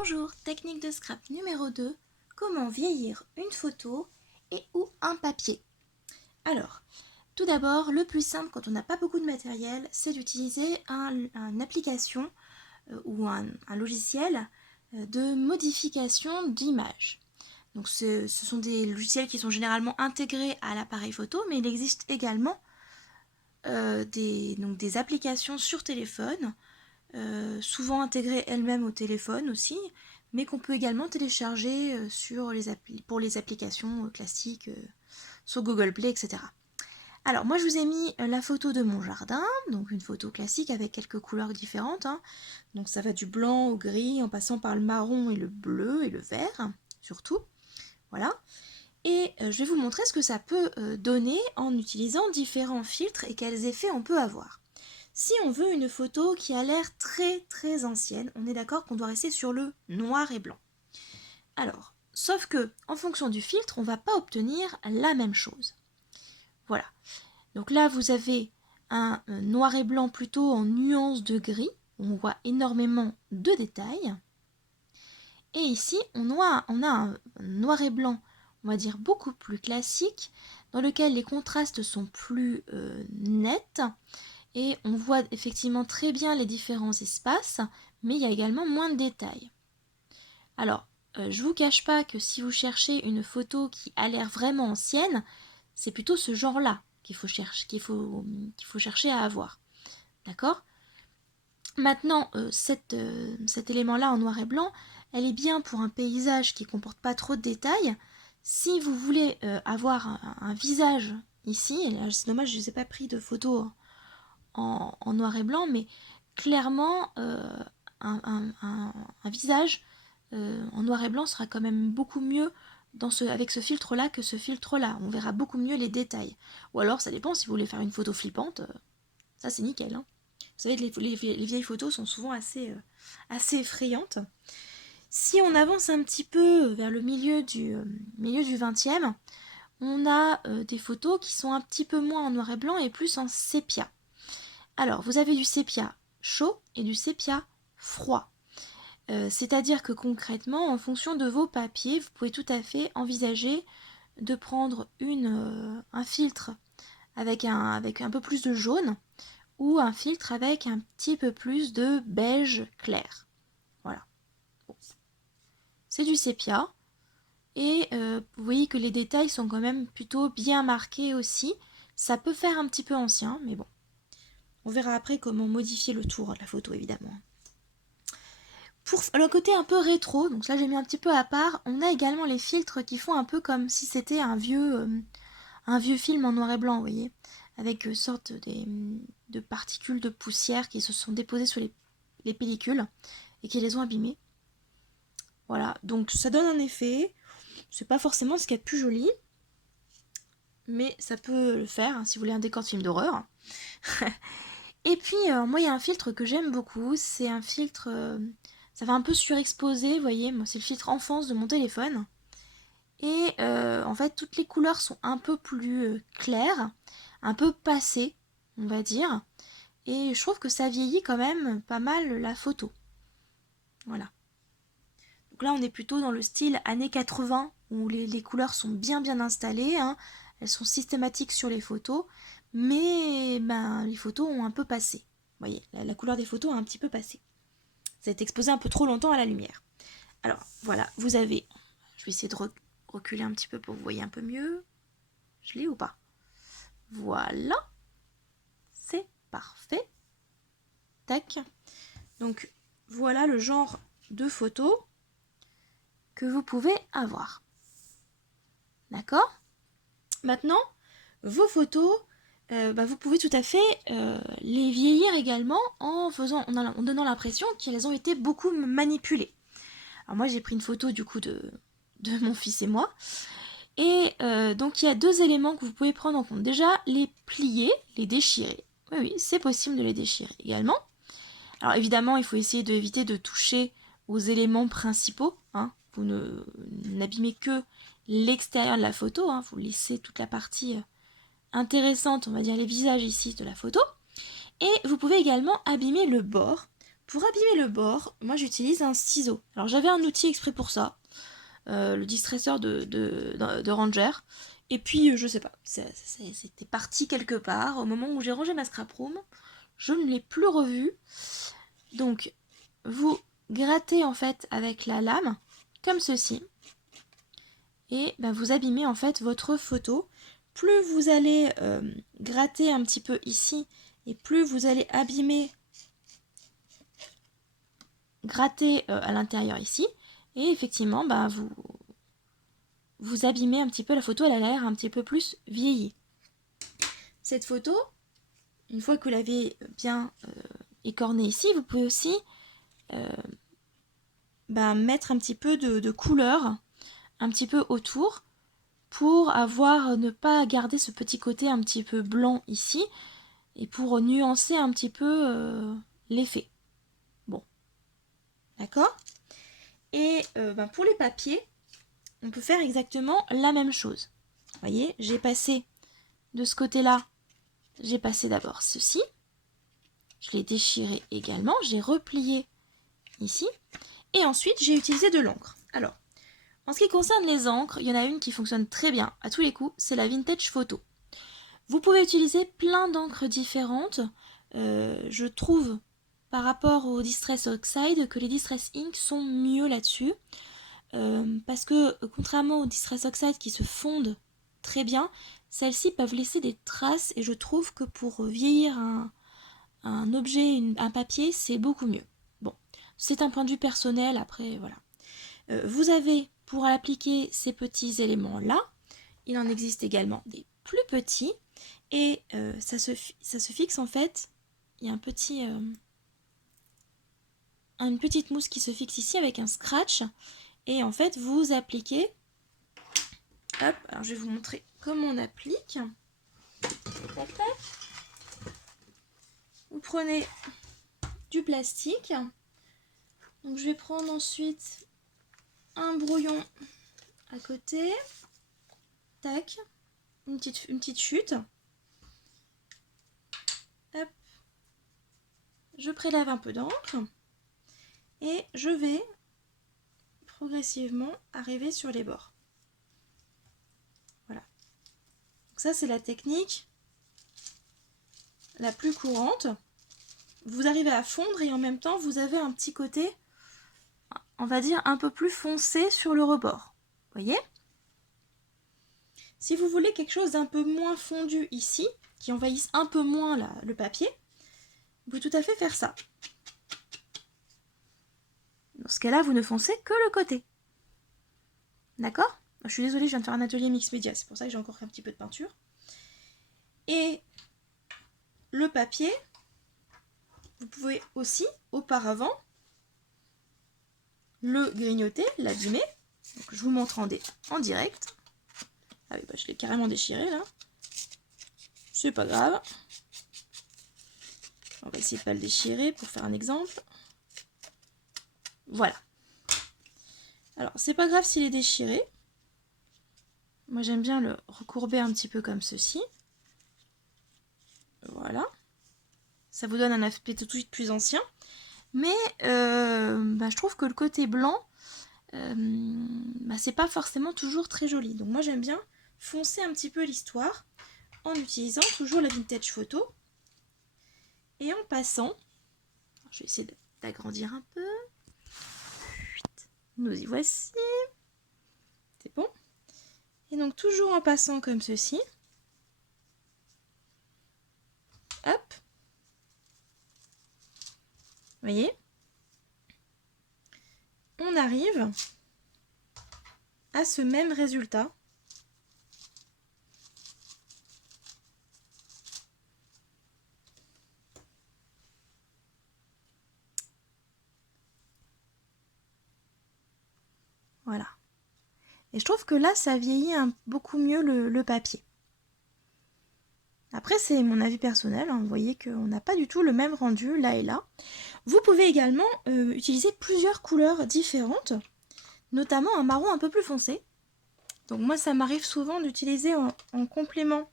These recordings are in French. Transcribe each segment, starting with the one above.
Bonjour, technique de scrap numéro 2, comment vieillir une photo et ou un papier. Alors, tout d'abord, le plus simple quand on n'a pas beaucoup de matériel, c'est d'utiliser une application ou un logiciel de modification d'image. Donc ce sont des logiciels qui sont généralement intégrés à l'appareil photo, mais il existe également des applications sur téléphone, souvent intégrées elles-mêmes au téléphone aussi, mais qu'on peut également télécharger pour les applications classiques sur Google Play, etc. Alors moi je vous ai mis la photo de mon jardin, donc une photo classique avec quelques couleurs différentes, hein. Donc ça va du blanc au gris en passant par le marron et le bleu et le vert surtout, voilà. Et je vais vous montrer ce que ça peut donner en utilisant différents filtres et quels effets on peut avoir. Si on veut une photo qui a l'air très très ancienne, on est d'accord qu'on doit rester sur le noir et blanc. Alors, sauf que en fonction du filtre, on ne va pas obtenir la même chose. Voilà. Donc là, vous avez un noir et blanc plutôt en nuance de gris. On voit énormément de détails. Et ici, on a un noir et blanc, on va dire beaucoup plus classique, dans lequel les contrastes sont plus nets. Et on voit effectivement très bien les différents espaces, mais il y a également moins de détails. Alors, je vous cache pas que si vous cherchez une photo qui a l'air vraiment ancienne, c'est plutôt ce genre-là qu'il faut chercher à avoir. D'accord ? Maintenant, cet élément-là en noir et blanc, elle est bien pour un paysage qui ne comporte pas trop de détails. Si vous voulez avoir un visage ici, et là c'est dommage, je ne vous ai pas pris de photos en noir et blanc, mais clairement, un visage en noir et blanc sera quand même beaucoup mieux avec ce filtre-là que ce filtre-là. On verra beaucoup mieux les détails. Ou alors, ça dépend, si vous voulez faire une photo flippante, ça c'est nickel, hein. Vous savez, les vieilles photos sont souvent assez effrayantes. Si on avance un petit peu vers le milieu du 20e, on a des photos qui sont un petit peu moins en noir et blanc et plus en sépia. Alors, vous avez du sépia chaud et du sépia froid. C'est-à-dire que concrètement, en fonction de vos papiers, vous pouvez tout à fait envisager de prendre un filtre avec un peu plus de jaune ou un filtre avec un petit peu plus de beige clair. Voilà. Bon. C'est du sépia. Et vous voyez que les détails sont quand même plutôt bien marqués aussi. Ça peut faire un petit peu ancien, mais bon. On verra après comment modifier le tour de la photo, évidemment. Pour le côté un peu rétro, donc là j'ai mis un petit peu à part, on a également les filtres qui font un peu comme si c'était un vieux film en noir et blanc, vous voyez, avec sorte de particules de poussière qui se sont déposées sur les pellicules et qui les ont abîmées. Voilà, donc ça donne un effet, c'est pas forcément ce qu'il y a de plus joli, mais ça peut le faire hein, si vous voulez un décor de film d'horreur. Et puis moi il y a un filtre que j'aime beaucoup, c'est un filtre, ça va un peu surexposer, vous voyez, moi c'est le filtre enfance de mon téléphone. Et en fait toutes les couleurs sont un peu plus claires, un peu passées, on va dire. Et je trouve que ça vieillit quand même pas mal la photo. Voilà. Donc là on est plutôt dans le style années 80, où les couleurs sont bien installées, hein. Elles sont systématiques sur les photos, mais les photos ont un peu passé. Vous voyez, la couleur des photos a un petit peu passé. Ça a été exposé un peu trop longtemps à la lumière. Alors voilà, vous avez... Je vais essayer de reculer un petit peu pour que vous voyez un peu mieux. Je l'ai ou pas? Voilà. C'est parfait. Tac. Donc voilà le genre de photos que vous pouvez avoir. D'accord? Maintenant, vos photos, vous pouvez tout à fait les vieillir également en donnant l'impression qu'elles ont été beaucoup manipulées. Alors moi j'ai pris une photo du coup de mon fils et moi. Et donc il y a deux éléments que vous pouvez prendre en compte. Déjà, les plier, les déchirer. Oui, c'est possible de les déchirer également. Alors évidemment, il faut essayer d'éviter de toucher aux éléments principaux, hein. Vous n'abîmez que l'extérieur de la photo, hein. Vous laissez toute la partie intéressante, on va dire les visages ici de la photo. Et vous pouvez également abîmer le bord Pour abîmer le bord, moi j'utilise un ciseau. Alors j'avais un outil exprès pour ça, le distresseur de Ranger. Et puis je sais pas, c'était parti quelque part. Au moment où j'ai rangé ma scrap room, je ne l'ai plus revu. Donc vous grattez en fait avec la lame, comme ceci. Et ben, vous abîmez en fait votre photo. Plus vous allez gratter un petit peu ici, et plus vous allez abîmer, gratter à l'intérieur ici, et effectivement ben, vous abîmez un petit peu la photo, elle a l'air un petit peu plus vieillie. Cette photo, une fois que vous l'avez bien écornée ici, vous pouvez aussi mettre un petit peu de couleur un petit peu autour pour ne pas garder ce petit côté un petit peu blanc ici et pour nuancer un petit peu l'effet. Bon, d'accord. Et pour les papiers, on peut faire exactement la même chose. Vous voyez, j'ai passé de ce côté-là, j'ai passé d'abord ceci. Je l'ai déchiré également, j'ai replié ici. Et ensuite, j'ai utilisé de l'encre. Alors, en ce qui concerne les encres, il y en a une qui fonctionne très bien à tous les coups, c'est la Vintage Photo. Vous pouvez utiliser plein d'encres différentes. Je trouve, par rapport au Distress Oxide, que les Distress Ink sont mieux là-dessus. Parce que, contrairement aux Distress Oxide qui se fondent très bien, celles-ci peuvent laisser des traces et je trouve que pour vieillir un objet, un papier, c'est beaucoup mieux. Bon, c'est un point de vue personnel, après, voilà. Vous avez, pour appliquer ces petits éléments-là, il en existe également des plus petits, et ça se fixe en fait, il y a une petite mousse qui se fixe ici avec un scratch, et en fait vous appliquez, hop, alors je vais vous montrer comment on applique. Vous prenez du plastique, donc je vais prendre ensuite un brouillon à côté, tac, une petite chute, hop, je prélève un peu d'encre et je vais progressivement arriver sur les bords. Voilà. Donc ça c'est la technique la plus courante. Vous arrivez à fondre et en même temps vous avez un petit côté, on va dire, un peu plus foncé sur le rebord. Vous voyez ? Si vous voulez quelque chose d'un peu moins fondu ici, qui envahisse un peu moins le papier, vous pouvez tout à fait faire ça. Dans ce cas-là, vous ne foncez que le côté. D'accord ? Je suis désolée, je viens de faire un atelier mix média, c'est pour ça que j'ai encore un petit peu de peinture. Et le papier, vous pouvez aussi, auparavant, le grignoter, l'abîmer. Donc, je vous montre en direct. Ah oui, je l'ai carrément déchiré là. C'est pas grave. On va essayer de pas le déchirer pour faire un exemple. Voilà. Alors, c'est pas grave s'il est déchiré. Moi, j'aime bien le recourber un petit peu comme ceci. Voilà. Ça vous donne un aspect tout de suite plus ancien. Mais je trouve que le côté blanc, c'est pas forcément toujours très joli. Donc moi, j'aime bien foncer un petit peu l'histoire en utilisant toujours la Vintage Photo. Et en passant, je vais essayer d'agrandir un peu. Nous y voici. C'est bon. Et donc toujours en passant comme ceci. Hop. Vous voyez ? On arrive à ce même résultat. Voilà. Et je trouve que là, ça vieillit beaucoup mieux le papier. Après, c'est mon avis personnel. Hein. Vous voyez qu'on n'a pas du tout le même rendu là et là. Vous pouvez également utiliser plusieurs couleurs différentes, notamment un marron un peu plus foncé. Donc moi, ça m'arrive souvent d'utiliser en complément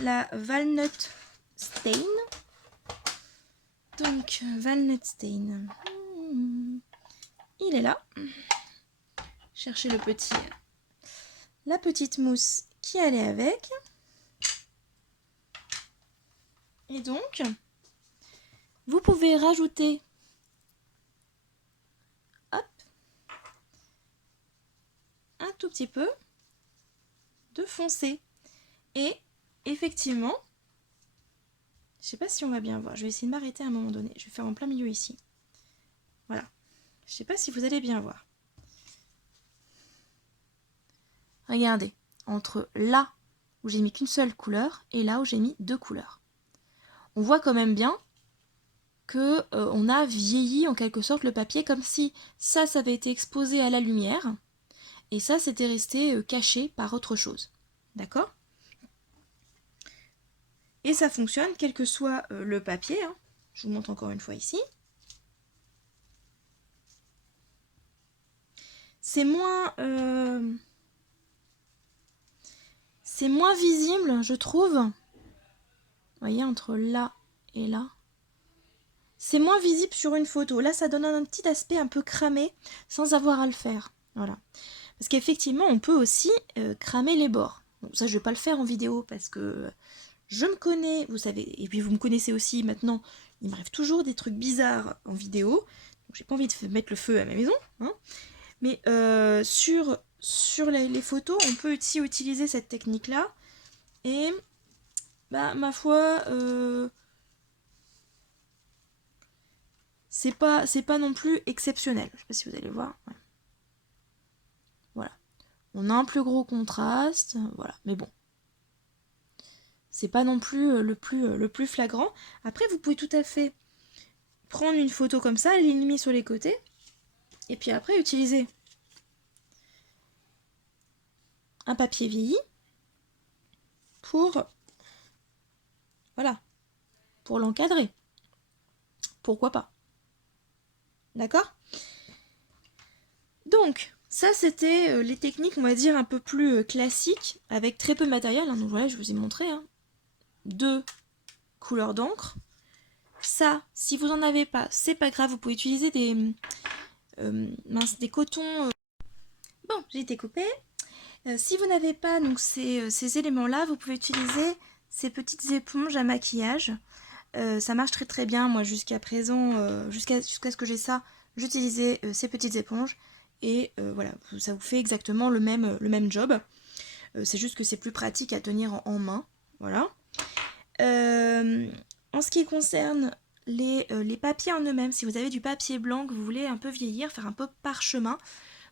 la Walnut Stain. Donc, Walnut Stain. Il est là. Cherchez la petite mousse qui allait avec. Et donc, vous pouvez rajouter hop, un tout petit peu de foncé. Et effectivement, je sais pas si on va bien voir. Je vais essayer de m'arrêter à un moment donné. Je vais faire en plein milieu ici. Voilà. Je sais pas si vous allez bien voir. Regardez, entre là où j'ai mis qu'une seule couleur et là où j'ai mis 2 couleurs. On voit quand même bien que on a vieilli en quelque sorte le papier, comme si ça avait été exposé à la lumière et ça c'était resté caché par autre chose. D'accord ? Et ça fonctionne quel que soit le papier. Hein. Je vous montre encore une fois ici. C'est moins visible, je trouve. Vous voyez, entre là et là. C'est moins visible sur une photo. Là, ça donne un petit aspect un peu cramé, sans avoir à le faire. Voilà. Parce qu'effectivement, on peut aussi cramer les bords. Bon, ça, je vais pas le faire en vidéo, parce que je me connais, vous savez, et puis vous me connaissez aussi maintenant, il m'arrive toujours des trucs bizarres en vidéo. Donc, j'ai pas envie de mettre le feu à ma maison. Hein. Mais sur les photos, on peut aussi utiliser cette technique-là. Et, bah, ma foi, c'est pas non plus exceptionnel. Je sais pas si vous allez voir. Ouais. Voilà. On a un plus gros contraste. Voilà. Mais bon. C'est pas non plus le plus flagrant. Après, vous pouvez tout à fait prendre une photo comme ça, l'aligner sur les côtés. Et puis après, utiliser un papier vieilli pour, voilà, pour l'encadrer. Pourquoi pas? D'accord? Donc, ça c'était les techniques, on va dire, un peu plus classiques, avec très peu de matériel. Hein. Donc voilà, je vous ai montré. Hein. 2 couleurs d'encre. Ça, si vous n'en avez pas, c'est pas grave, vous pouvez utiliser des cotons. Bon, j'ai été coupée. Si vous n'avez pas donc ces éléments-là, vous pouvez utiliser ces petites éponges à maquillage. Ça marche très très bien. Moi, jusqu'à présent, jusqu'à ce que j'ai ça, j'utilisais ces petites éponges. Et voilà, ça vous fait exactement le même job. C'est juste que c'est plus pratique à tenir en main. Voilà. En ce qui concerne les papiers en eux-mêmes, si vous avez du papier blanc que vous voulez un peu vieillir, faire un peu parchemin,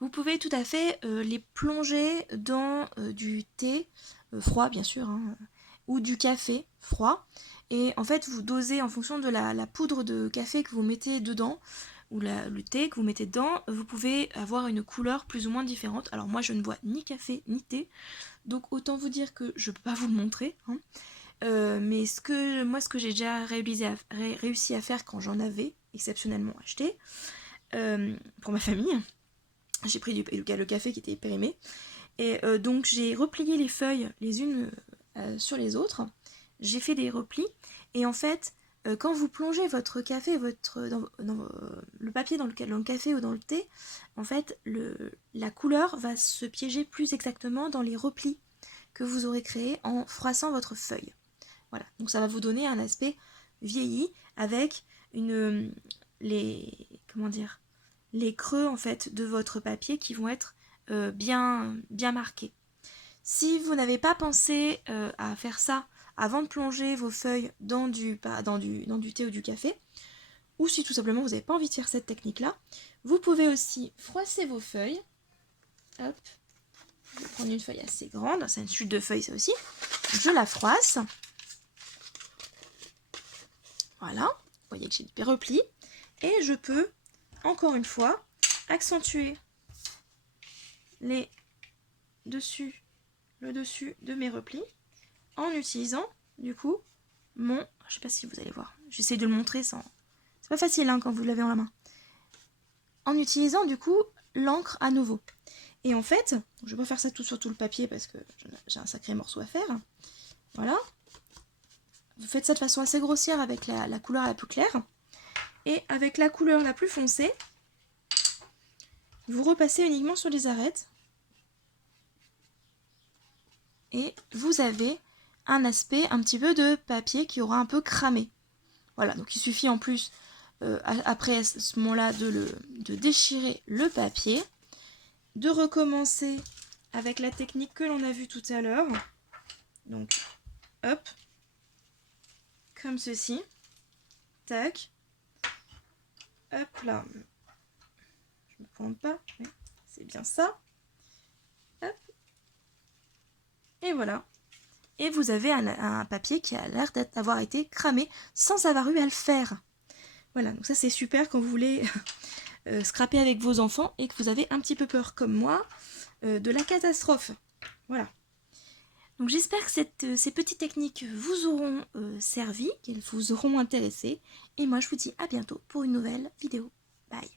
vous pouvez tout à fait les plonger dans du thé froid, bien sûr, hein, ou du café froid. Et en fait, vous dosez en fonction de la poudre de café que vous mettez dedans, ou le thé que vous mettez dedans, vous pouvez avoir une couleur plus ou moins différente. Alors moi, je ne bois ni café ni thé, donc autant vous dire que je ne peux pas vous le montrer. Hein. Mais ce que j'ai déjà réussi à faire quand j'en avais exceptionnellement acheté pour ma famille, j'ai pris le café qui était périmé, et donc j'ai replié les feuilles les unes sur les autres, j'ai fait des replis, et en fait, quand vous plongez votre café, dans le papier dans le café ou dans le thé, en fait, la couleur va se piéger plus exactement dans les replis que vous aurez créés en froissant votre feuille. Voilà, donc ça va vous donner un aspect vieilli avec les creux en fait de votre papier qui vont être bien marqués. Si vous n'avez pas pensé à faire ça avant de plonger vos feuilles dans du thé ou du café, ou si tout simplement vous n'avez pas envie de faire cette technique-là, vous pouvez aussi froisser vos feuilles. Hop, je vais prendre une feuille assez grande, c'est une chute de feuilles ça aussi. Je la froisse. Voilà, vous voyez que j'ai des replis. Et je peux, encore une fois, accentuer le dessus de mes replis en utilisant, du coup, je sais pas si vous allez voir, j'essaie de le montrer sans... C'est pas facile hein, quand vous l'avez en la main. En utilisant, du coup, l'encre à nouveau. Et en fait, je vais pas faire ça tout sur tout le papier parce que j'ai un sacré morceau à faire. Voilà. Vous faites ça de façon assez grossière avec la couleur la plus claire. Et avec la couleur la plus foncée, vous repassez uniquement sur les arêtes. Et vous avez un aspect un petit peu de papier qui aura un peu cramé. Voilà, donc il suffit en plus, après à ce moment-là, de déchirer le papier, de recommencer avec la technique que l'on a vue tout à l'heure. Donc, hop, comme ceci. Tac. Hop là. Je ne me plante pas, mais c'est bien ça. Hop. Et voilà. Et vous avez un papier qui a l'air d'avoir été cramé sans avoir eu à le faire. Voilà, donc ça c'est super quand vous voulez scraper avec vos enfants et que vous avez un petit peu peur, comme moi, de la catastrophe. Voilà. Donc j'espère que ces petites techniques vous auront servi, qu'elles vous auront intéressé. Et moi je vous dis à bientôt pour une nouvelle vidéo. Bye.